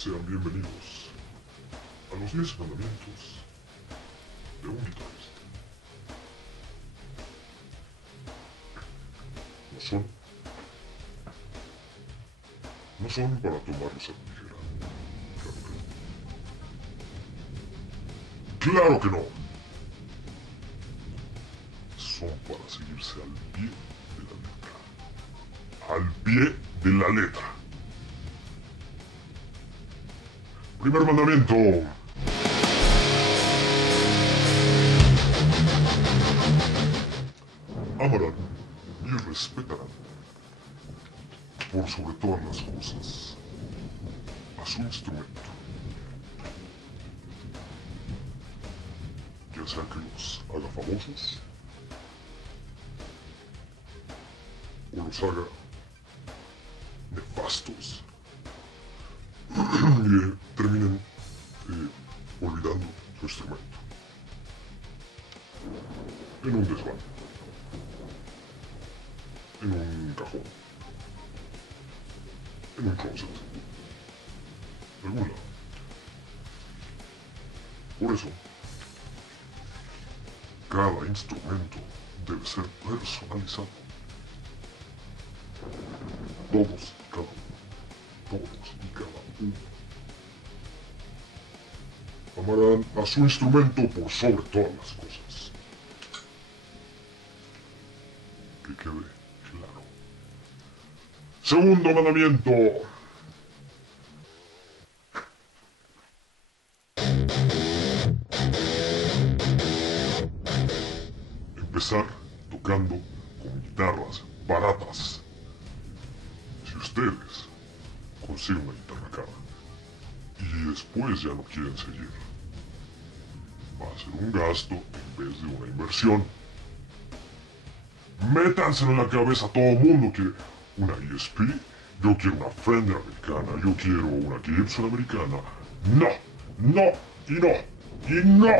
Sean bienvenidos a los 10 mandamientos de un guitarrista. No son para tomarlos a la ligera. Claro que no. Son para seguirse al pie de la letra. Al pie de la letra. Primer mandamiento. Amarán y respetarán, por sobre todas las cosas, a su instrumento. Ya sea que los haga famosos o los haga nefastos y terminen olvidando su instrumento en un desván, en un cajón, en un closet, de algún lado. Por eso, cada instrumento debe ser personalizado. Todos y cada uno. Todos y cada uno. Amarán a su instrumento por sobre todas las cosas. Que quede claro. Segundo mandamiento. Empezar tocando con guitarras baratas. Si ustedes consiguen una guitarra cara y después ya no quieren seguir, va a ser un gasto en vez de una inversión. Métanselo en la cabeza a todo el mundo que una ESP, yo quiero una Fender americana, yo quiero una Gibson americana. No, no y no y no.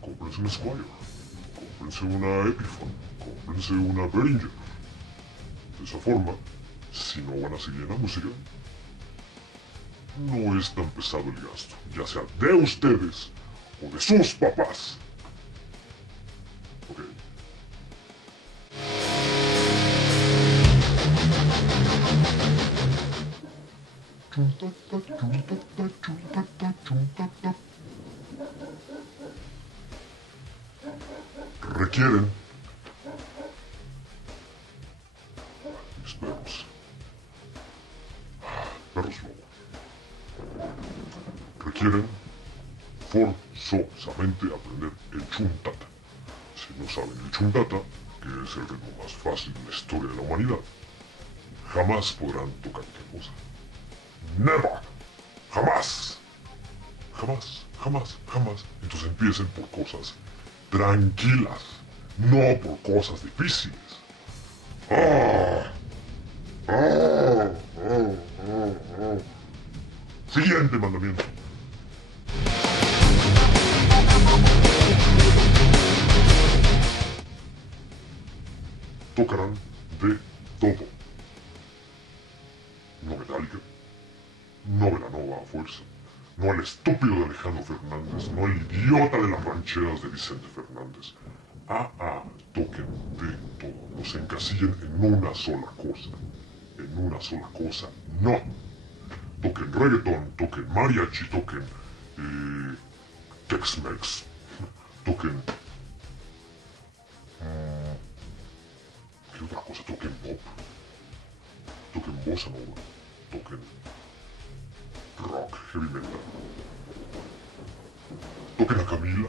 Cómprense una Squier, cómprense una Epiphone, cómprense una Behringer. De esa forma, si no van a seguir en la música, no es tan pesado el gasto, ya sea de ustedes o de sus papás. Ok. Requieren mis perros lobo. Requieren forzosamente aprender el chuntata. Si no saben el chuntata, que es el ritmo más fácil de la historia de la humanidad, jamás podrán tocar otra cosa. Never. Jamás. Jamás, jamás, jamás. Entonces empiecen por cosas tranquilas, no por cosas difíciles. Siguiente mandamiento. Tocarán de todo. No Metallica, no Belanova a fuerza, no al estúpido de Alejandro Fernández, no al idiota de las rancheras de Vicente Fernández. Toquen de todo. No se encasillen en una sola cosa. En una sola cosa, no. Toquen reggaeton, toquen mariachi, toquen Tex-Mex, toquen... ¿qué otra cosa? Toquen pop, toquen bossa nova, toquen rock, heavy metal, toquen a Camila,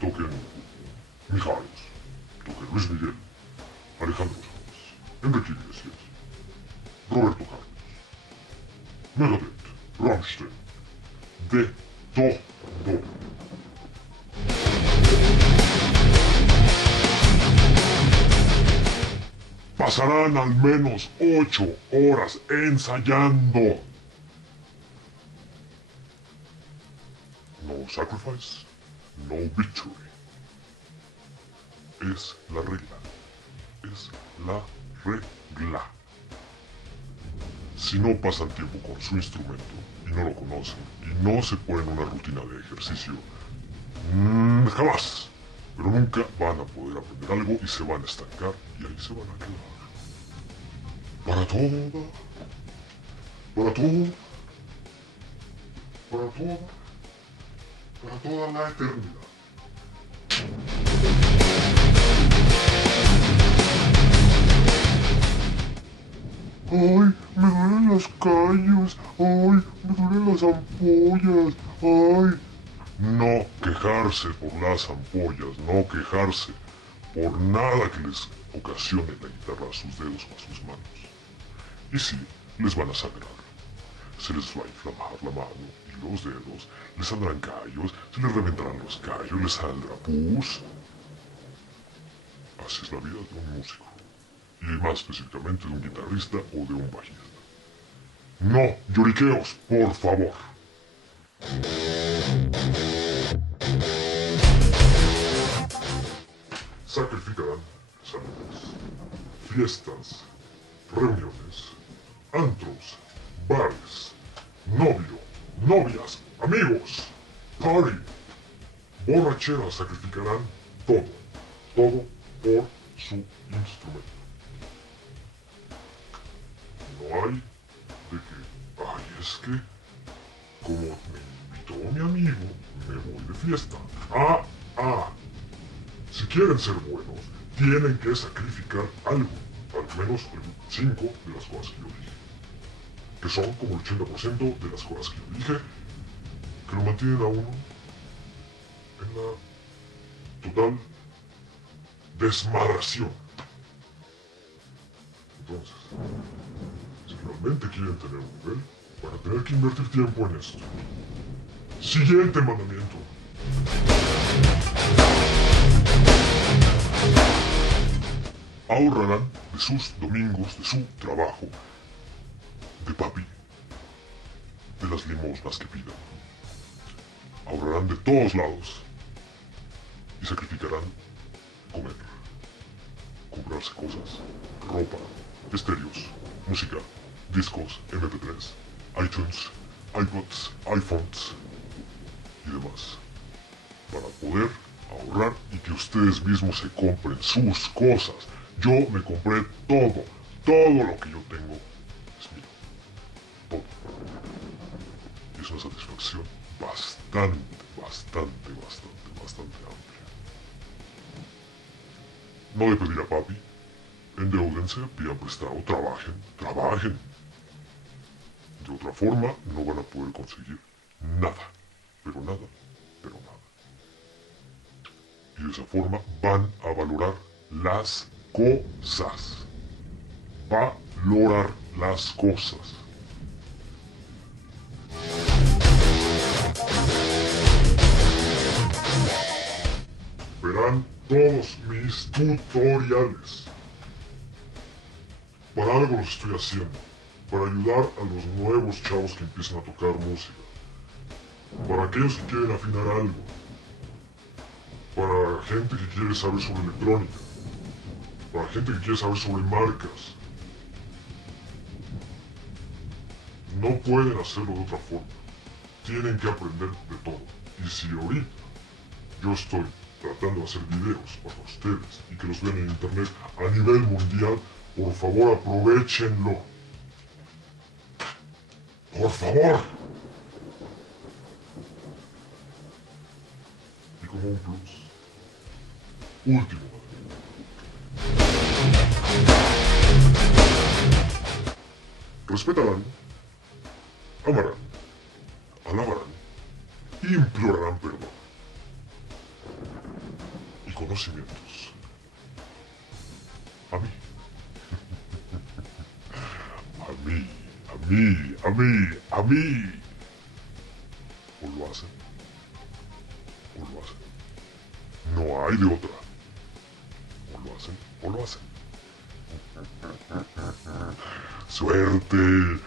toquen Mijares, toquen Luis Miguel, Alejandro Sanz, Enrique Iglesias, Roberto Carlos, Megadeth, Rammstein, de todo. pasarán al menos 8 horas ensayando. No sacrifice, no victory. Es la regla. Es la regla. Si no pasan tiempo con su instrumento y no lo conocen y no se ponen una rutina de ejercicio, jamás, pero nunca van a poder aprender algo y se van a estancar y ahí se van a quedar. Para todo, para todo, para todo, para toda la eternidad. Ay, me duelen los callos. Ay, me duelen las ampollas. Ay. No quejarse por las ampollas, no quejarse por nada que les ocasione la guitarra a sus dedos o a sus manos. Y sí, les van a sangrar. Se les va a inflamar la mano y los dedos, les saldrán callos, se les reventarán los callos, les saldrá pus. Así es la vida de un músico. Y más específicamente de un guitarrista o de un bajista. No lloriqueos, por favor. Sacrificarán salidas, fiestas, reuniones, antros, bares, novio, novias, amigos, party, borracheras, sacrificarán todo, todo por su instrumento. No hay de que, ay, es que, como me invitó mi amigo, me voy de fiesta. Si quieren ser buenos, tienen que sacrificar algo, al menos 5 de las cosas que yo dije. Que son como el 80% de las cosas que yo dije, que lo mantienen a uno en la total desmadración. Entonces, si realmente quieren tener un nivel, van a tener que invertir tiempo en esto. Siguiente mandamiento. Ahorrarán de sus domingos, de su trabajo, de papi, de las limosnas que pidan. Ahorrarán de todos lados y sacrificarán comer, comprarse cosas, ropa, estéreos, música, discos, MP3, iTunes, iPods, iPhones y demás, para poder ahorrar y que ustedes mismos se compren sus cosas. Yo me compré todo, todo lo que yo tengo es mío, todo. Y es una satisfacción bastante amplia. No de pedir a papi, endeúdense, pidan prestado, trabajen. De otra forma no van a poder conseguir nada, pero nada. Y de esa forma van a valorar las cosas. Valorar las cosas. Verán todos mis tutoriales. Para algo los estoy haciendo. Para ayudar a los nuevos chavos que empiezan a tocar música. Para aquellos que quieren afinar algo. Para gente que quiere saber sobre electrónica. Para gente que quiere saber sobre marcas. No pueden hacerlo de otra forma. Tienen que aprender de todo. Y si ahorita yo estoy tratando de hacer videos para ustedes y que los vean en internet a nivel mundial, por favor aprovechenlo. Por favor. Y como un plus, último. Respetarán, amarán, alabarán, implorarán perdón y conocimientos. A mí. A mí. O lo hacen. No hay de otra. O lo hacen. ¡Suerte!